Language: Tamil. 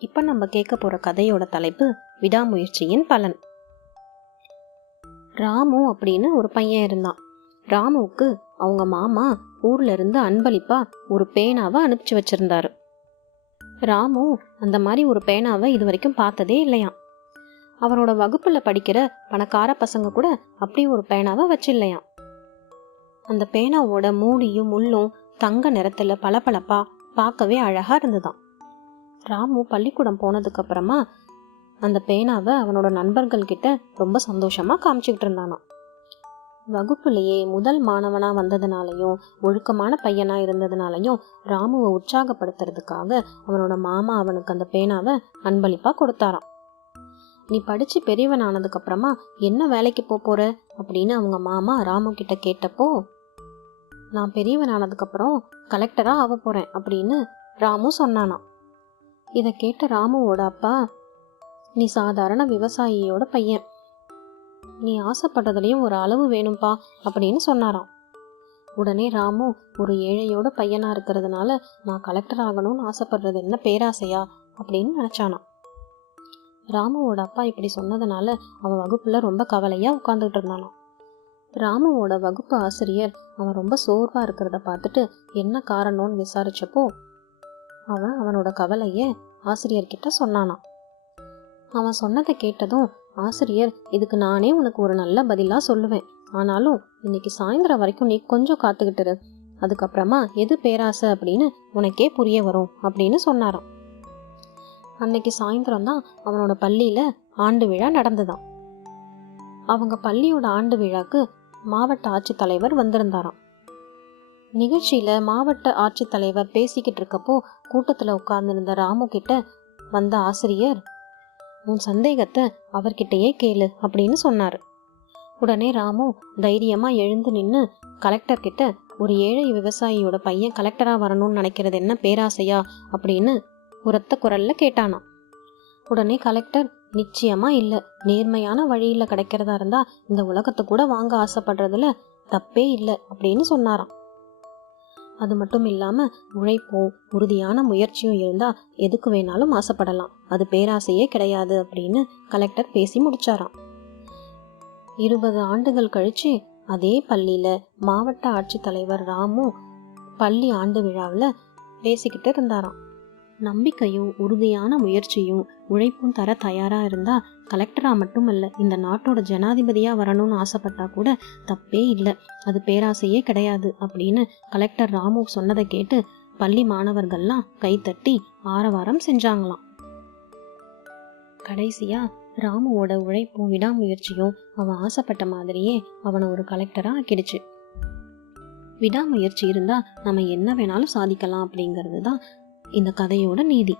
இப்ப நம்ம கேட்க போற கதையோட தலைப்பு விடாமுயற்சியின் பலன். ராமு அப்படின்னு ஒரு பையன் இருந்தான். ராமுவுக்கு அவங்க மாமா ஊர்ல இருந்து அன்பளிப்பா ஒரு பேனாவை அனுப்பிச்சு வச்சிருந்தாரு. ராமு அந்த மாதிரி ஒரு பேனாவை இது வரைக்கும் பார்த்ததே இல்லையாம். அவனோட வகுப்புல படிக்கிற பணக்கார பசங்க கூட அப்படி ஒரு பேனாவை வச்சில்லையாம். அந்த பேனாவோட மூடியும் முள்ளும் தங்க நிறத்துல பளபளப்பா பார்க்கவே அழகா இருந்துதான். ராமு பள்ளிக்கூடம் போனதுக்கு அப்புறமா அந்த பேனாவை அவனோட நண்பர்கள் கிட்ட ரொம்ப சந்தோஷமா காமிச்சுக்கிட்டு இருந்தானாம். வகுப்புலேயே முதல் மாணவனா வந்ததுனாலையும் ஒழுக்கமான பையனா இருந்ததுனாலையும் ராமுவை உற்சாகப்படுத்துறதுக்காக அவனோட மாமா அவனுக்கு அந்த பேனாவை அன்பளிப்பா கொடுத்தாராம். நீ படிச்சு பெரியவன் ஆனதுக்கு அப்புறமா என்ன வேலைக்கு போற அப்படின்னு அவங்க மாமா ராமு கிட்ட கேட்டப்போ, நான் பெரியவன் ஆனதுக்கு அப்புறம் கலெக்டரா ஆக போறேன் அப்படின்னு ராமு சொன்னானாம். இதை கேட்ட ராமுவோட அப்பா, நீ சாதாரண விவசாயியோட பையன், நீ ஆசைப்பட்டதுலயும் ஒரு அளவு வேணும்பா அப்படின்னு சொன்னாராம். உடனே ராமு, ஒரு ஏழையோட பையனா இருக்கிறதுனால நான் கலெக்டர் ஆகணும்னு ஆசைப்படுறது என்ன பேராசையா அப்படின்னு நினைச்சானாம். ராமுவோட அப்பா இப்படி சொன்னதுனால அவன் வகுப்புல ரொம்ப கவலையா உட்கார்ந்துட்டு இருந்தானாம். ராமுவோட வகுப்பு ஆசிரியர் அவன் ரொம்ப சோர்வா இருக்கிறத பார்த்துட்டு என்ன காரணம்னு விசாரிச்சப்போ அவன் அவனோட கவலைய ஆசிரியர்கிட்ட சொன்னானாம். அவன் சொன்னதை கேட்டதும் ஆசிரியர், இதுக்கு நானே உனக்கு ஒரு நல்ல பதிலா சொல்லுவேன், ஆனாலும் இன்னைக்கு சாயந்தரம் வரைக்கும் நீ கொஞ்சம் காத்துக்கிட்டு இரு, அதுக்கப்புறமா எது பேராசை அப்படின்னு உனக்கே புரிய வரும் அப்படின்னு சொன்னாராம். அன்னைக்கு சாயந்தரம் தான் அவனோட பள்ளியில ஆண்டு விழா நடந்துதான். அவங்க பள்ளியோட ஆண்டு விழாக்கு மாவட்ட ஆட்சித்தலைவர் வந்திருந்தாராம். நிகழ்ச்சியில மாவட்ட ஆட்சித்தலைவர் பேசிக்கிட்டு இருக்கப்போ கூட்டத்துல உட்கார்ந்துருந்த ராமு கிட்ட வந்த ஆசிரியர், உன் சந்தேகத்தை அவர்கிட்டயே கேளு அப்படின்னு சொன்னாரு. உடனே ராமு தைரியமா எழுந்து நின்னு கலெக்டர் கிட்ட, ஒரு ஏழை விவசாயியோட பையன் கலெக்டரா வரணும்னு நினைக்கிறது என்ன பேராசையா அப்படின்னு உரத்த குரல்ல கேட்டானாம். உடனே கலெக்டர், நிச்சயமா இல்ல, நேர்மையான வழியில கிடைக்கிறதா இருந்தா இந்த உலகத்தை கூட வாங்க ஆசைப்படுறதுல தப்பே இல்லை அப்படின்னு சொன்னாராம். அது மட்டும் இல்லாம உழைப்பும் உறுதியான முயற்சியும் இருந்தா எதுக்கு வேணாலும் ஆசைப்படலாம், அது பேராசையே கிடையாது அப்படின்னு கலெக்டர் பேசி முடிச்சாராம். 20 ஆண்டுகள் கழிச்சு அதே பள்ளியில மாவட்ட ஆட்சித்தலைவர் ராமு பள்ளி ஆண்டு விழாவில் பேசிக்கிட்டு இருந்தாராம். நம்பிக்கையும் உறுதியான முயற்சியும் உழைப்பும் தர தயாரா இருந்தா கலெக்டரா மட்டுமல்ல, இந்த நாட்டோட ஜனாதிபதியா வரணும்னு ஆசைப்பட்டா கூட தப்பே இல்லை, அது பேராசையே கிடையாது அப்படின்னு கலெக்டர் ராமு சொன்னதை கேட்டு பள்ளி மாணவர்கள்லாம் கைத்தட்டி ஆரவாரம் செஞ்சாங்களாம். கடைசியா ராமுவோட உழைப்பும் விடாமுயற்சியும் அவன் ஆசைப்பட்ட மாதிரியே அவனை ஒரு கலெக்டரா ஆக்கிடுச்சு. விடாமுயற்சி இருந்தா நம்ம என்ன வேணாலும் சாதிக்கலாம் அப்படிங்கிறது தான் இந்த கதையோட நீதி.